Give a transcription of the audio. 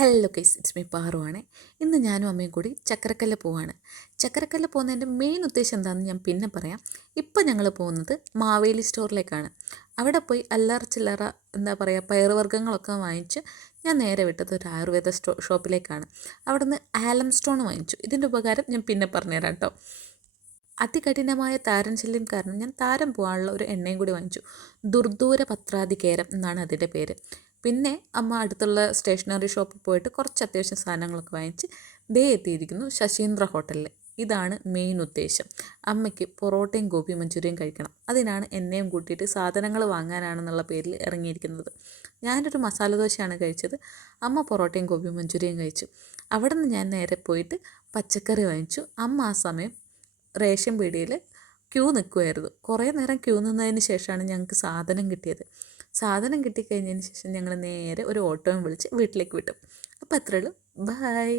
Hello guys, it's me പാറുവാണേ. ഇന്ന് ഞാനും അമ്മയും കൂടി ചക്കരക്കല്ല് പോവാണ്. ചക്കരക്കല്ല് പോകുന്നതിൻ്റെ മെയിൻ ഉദ്ദേശം എന്താണെന്ന് ഞാൻ പിന്നെ പറയാം. ഇപ്പം ഞങ്ങൾ പോകുന്നത് മാവേലി സ്റ്റോറിലേക്കാണ്. അവിടെ പോയി അല്ലറ ചില്ലറ പയറുവർഗ്ഗങ്ങളൊക്കെ വാങ്ങിച്ച് ഞാൻ നേരെ വിട്ടത് ഒരു ആയുർവേദ ഷോപ്പിലേക്കാണ്. അവിടെ നിന്ന് ആലം സ്റ്റോൺ വാങ്ങിച്ചു. ഇതിൻ്റെ ഉപകാരം ഞാൻ പിന്നെ പറഞ്ഞുതരാം കേട്ടോ. അതികഠിനമായ താരൻ ശല്യം കാരണം ഞാൻ താരം പോകാനുള്ള ഒരു എണ്ണയും കൂടി വാങ്ങിച്ചു. ദുർദൂര പത്രാധികേരം എന്നാണ് അതിൻ്റെ പേര്. പിന്നെ അമ്മ അടുത്തുള്ള സ്റ്റേഷനറി ഷോപ്പിൽ പോയിട്ട് കുറച്ച് അത്യാവശ്യം സാധനങ്ങളൊക്കെ വാങ്ങിച്ച് ദേ എത്തിയിരിക്കുന്നു ശശീന്ദ്ര ഹോട്ടലിൽ. ഇതാണ് മെയിൻ ഉദ്ദേശം. അമ്മയ്ക്ക് പൊറോട്ടയും ഗോപി മഞ്ചൂരിയും കഴിക്കണം. അതിനാണ് എന്നെയും കൂട്ടിയിട്ട് സാധനങ്ങൾ വാങ്ങാനാണെന്നുള്ള പേരിൽ ഇറങ്ങിയിരിക്കുന്നത്. ഞാനൊരു മസാല ദോശയാണ് കഴിച്ചത്. അമ്മ പൊറോട്ടയും ഗോപി മഞ്ചൂരിയും കഴിച്ചു. അവിടെ നിന്ന് ഞാൻ നേരെ പോയിട്ട് പച്ചക്കറി വാങ്ങിച്ചു. അമ്മ ആ സമയം റേഷൻ പീടികയിൽ ക്യൂ നിൽക്കുമായിരുന്നു. കുറേ നേരം ക്യൂ നിന്നതിന് ശേഷമാണ് ഞങ്ങൾക്ക് സാധനം കിട്ടിയത്. സാധനം കിട്ടിക്കഴിഞ്ഞതിന് ശേഷം ഞങ്ങൾ നേരെ ഒരു ഓട്ടോയും വിളിച്ച് വീട്ടിലേക്ക് വിട്ടു. അപ്പോൾ അത്രയേ ഉള്ളൂ. ബൈ.